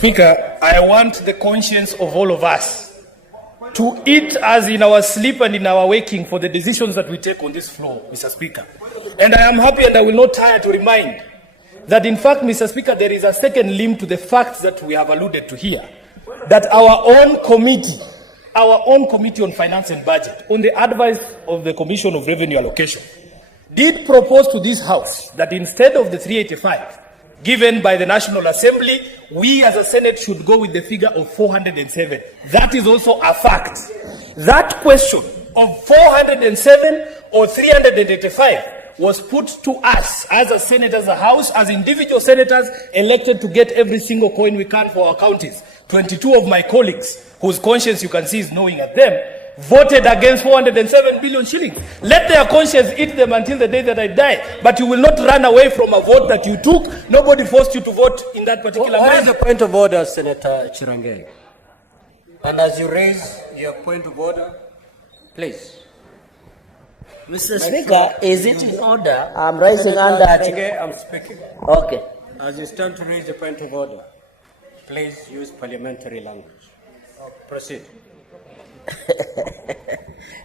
Speaker, I want the conscience of all of us to eat us in our sleep and in our waking for the decisions that we take on this floor, Mr. Speaker. And I am happy and I will not tire to remind that, in fact, Mr. Speaker, there is a second limb to the facts that we have alluded to here, that our own committee on finance and budget, on the advice of the Commission of Revenue Allocation, did propose to this House that instead of the 385 given by the National Assembly, we as a Senate should go with the figure of 407. That is also a fact. That question of 407 or 385 was put to us as a Senate, as a House, as individual senators elected to get every single coin we can for our counties. 22 of my colleagues, whose conscience you can see is knowing at them, voted against 407 billion shillings. Let their conscience eat them until the day that I die. But you will not run away from a vote that you took. Nobody forced you to vote in that particular manner. What is the point of order, Senator Chirange? And as you raise your point of order, please. Mr. Speaker, is it in order? I'm raising under. I'm speaking. Okay. As you stand to raise the point of order, please use parliamentary language. Proceed.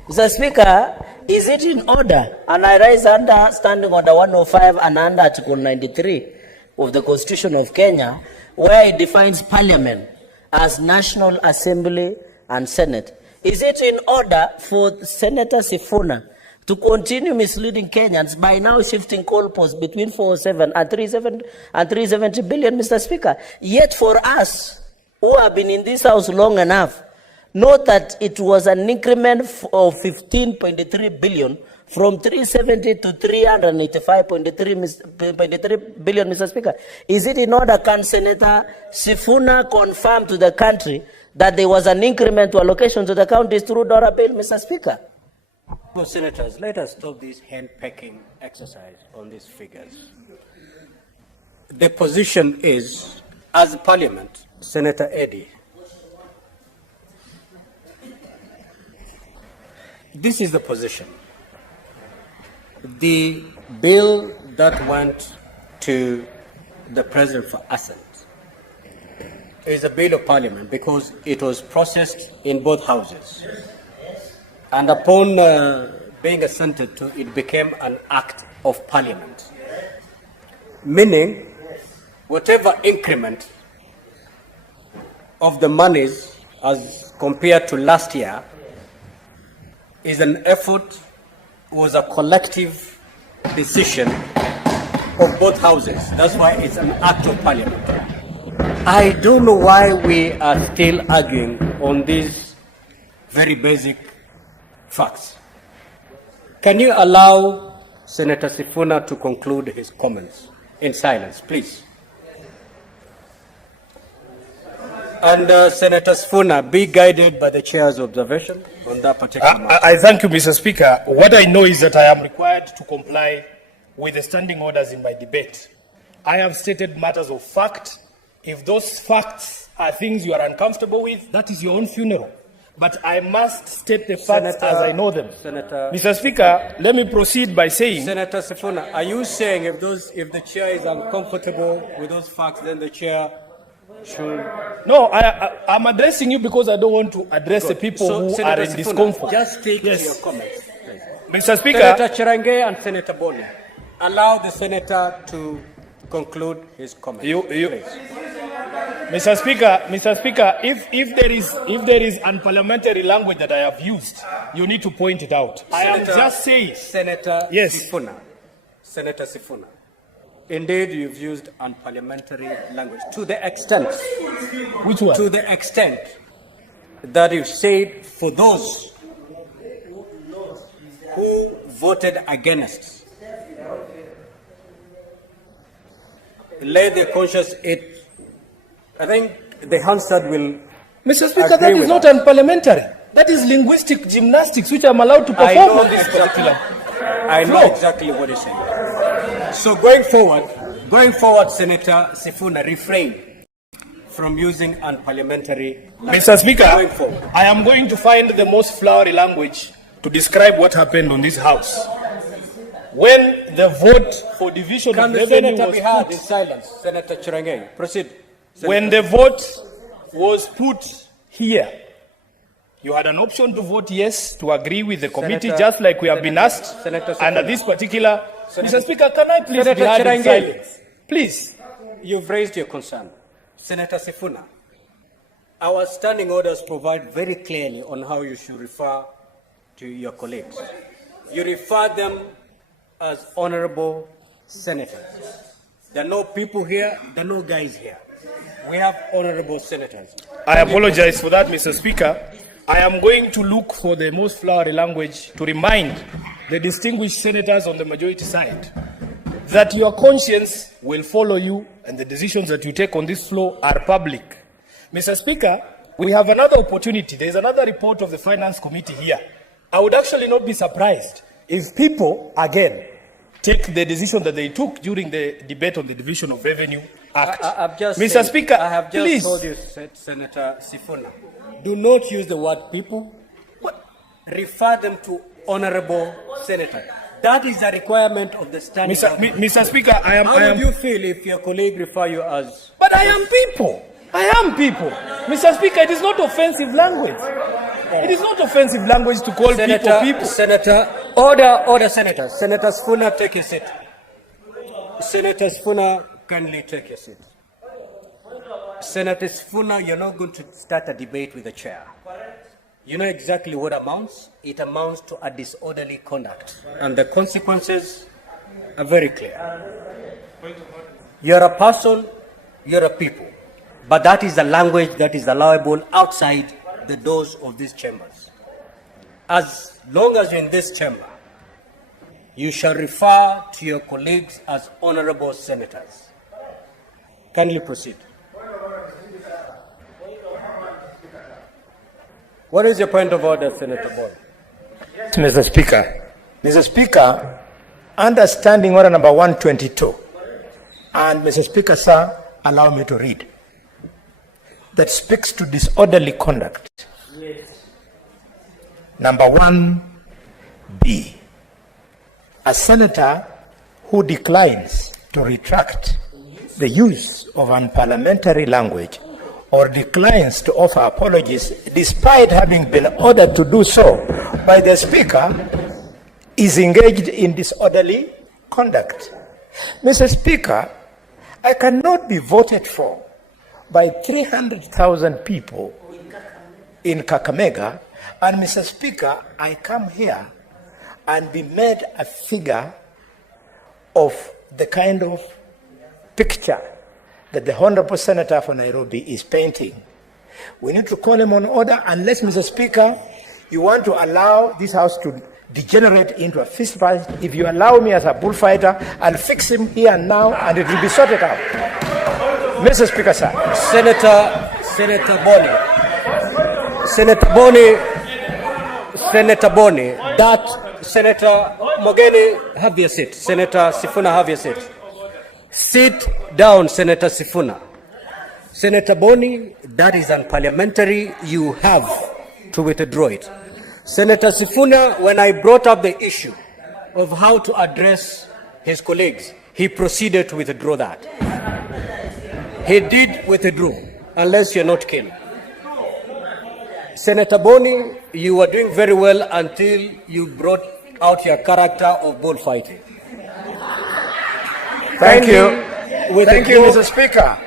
Mr. Speaker, is it in order? And I rise under Standing Order 105 and under Article 93 of the Constitution of Kenya, where it defines Parliament as National Assembly and Senate. Is it in order for Senator Sifuna to continue misleading Kenyans by now shifting goalposts between 407 and 370 billion, Mr. Speaker? Yet for us, who have been in this House long enough, note that it was an increment of 15.3 billion from 370 to 385.3 billion, Mr. Speaker. Is it in order, can Senator Sifuna confirm to the country that there was an increment to allocation to the counties through Dora Bill, Mr. Speaker? Well, Senators, let us stop this hand-pecking exercise on these figures. The position is, as Parliament, Senator Eddy, this is the position. The bill that went to the President for assent is a bill of Parliament because it was processed in both houses. And upon being assented to, it became an act of Parliament. Meaning, whatever increment of the monies as compared to last year is an effort, was a collective decision of both houses. That's why it's an act of Parliament. I don't know why we are still arguing on these very basic facts. Can you allow Senator Sifuna to conclude his comments in silence, please? And Senator Sifuna, be guided by the chair's observation on that particular matter. I thank you, Mr. Speaker. What I know is that I am required to comply with the standing orders in my debate. I have stated matters of fact. If those facts are things you are uncomfortable with, that is your own funeral. But I must state the facts as I know them. Mr. Speaker, let me proceed by saying... Senator Sifuna, are you saying if the chair is uncomfortable with those facts, then the chair should... No, I'm addressing you because I don't want to address the people who Senator are in Sifuna, discomfort. Just take your comments, please. Mr. Speaker... Senator Chirange and Senator Boni, allow the senator to conclude his comments, please. Mr. Speaker, if there is unparliamentary language that I have used, you need to point it out. I am just saying. Senator yes. Senator Sifuna, indeed you've used unparliamentary language to the extent. Which one? To the extent that you said for those who voted against, let their conscience eat. I think the Hansard will. Mr. Speaker, that is not unparliamentary. That is linguistic gymnastics, which I'm allowed to perform. I know exactly what you're saying. So going forward, Senator Sifuna, refrain from using unparliamentary language. Mr. Speaker, I am going to find the most flowery language to describe what happened on this House. When the vote for division of revenue was be heard in silence? Senator Chirange, proceed. when the vote was put here, you had an option to vote yes, to agree with the committee, just like we have been asked under this particular... Mr. Speaker, can I please be heard in silence? Please. You've raised your concern. Senator Sifuna, our standing orders provide very clearly on how you should refer to your colleagues. You refer them as honorable senators. There are no people here, there are no guys here. We have honorable senators. I apologize for that, Mr. Speaker. I am going to look for the most flowery language to remind the distinguished senators on the majority side that your conscience will follow you and the decisions that you take on this floor are public. Mr. Speaker, we have another opportunity. There is another report of the Finance Committee here. I would actually not be surprised if people, again, take the decision that they took during the debate on the Division of Revenue Act. Mr. Speaker, I have just please. told you, Senator Sifuna, do not use the word people. Refer them to honorable senator. That is a requirement of the standing. Mr. Speaker, How would you feel if your colleague refer you as? But I am people. I am people. Mr. Speaker, it is not offensive language. It is not offensive language to call people. Senator, order, Senator. Senator Sifuna, take your seat. Senator Sifuna, kindly take your seat. Senator Sifuna, you're not going to start a debate with the chair. You know exactly what amounts? It amounts to a disorderly conduct. And the consequences are very clear. You're a person, you're a people. But that is the language that is allowable outside the doors of these chambers. As long as you're in this chamber, you shall refer to your colleagues as honorable senators. Kindly proceed. What is your point of order, Senator Bond? Mr. Speaker. Mr. Speaker, understanding order number 122, and Mr. Speaker, sir, allow me to read, that speaks to disorderly conduct. Number 1B, a senator who declines to retract the use of unparliamentary language or declines to offer apologies despite having been ordered to do so by the Speaker is engaged in disorderly conduct. Mr. Speaker, I cannot be voted for by 300,000 people in Kakamega, and Mr. Speaker, I come here and be made a figure of the kind of picture that the Honorable Senator for Nairobi is painting. We need to call him on order unless, Mr. Speaker, you want to allow this House to degenerate into a fist fight. If you allow me as a bullfighter, I'll fix him here and now and it will be sorted out. Mr. Speaker, sir. Senator Boni, that Senator Mogeni, have your seat. Senator Sifuna, have your seat. Sit down, Senator Sifuna. Senator Boni, that is unparliamentary. You have to withdraw it. Senator Sifuna, when I brought up the issue of how to address his colleagues, he proceeded to withdraw that. He did withdraw, unless you're not keen. Senator Boni, you were doing very well until you brought out your character of bullfighting. Thank you. Thank you, Mr. Speaker.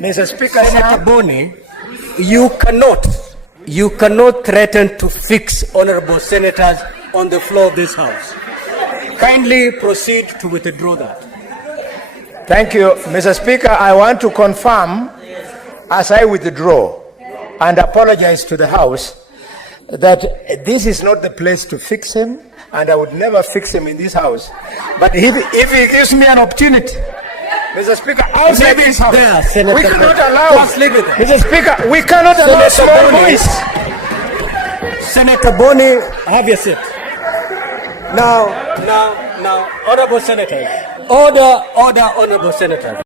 Mr. Speaker, Senator Boni, you cannot threaten to fix honorable senators on the floor of this House. Kindly proceed to withdraw that. Thank you, Mr. Speaker. I want to confirm, as I withdraw and apologize to the House, that this is not the place to fix him, and I would never fix him in this House. But if he gives me an opportunity, Mr. Speaker, outside this House, we cannot allow. Mr. Speaker, we cannot allow small voice. Senator Boni, have your seat. Now, honorable senators. Order, honorable senators.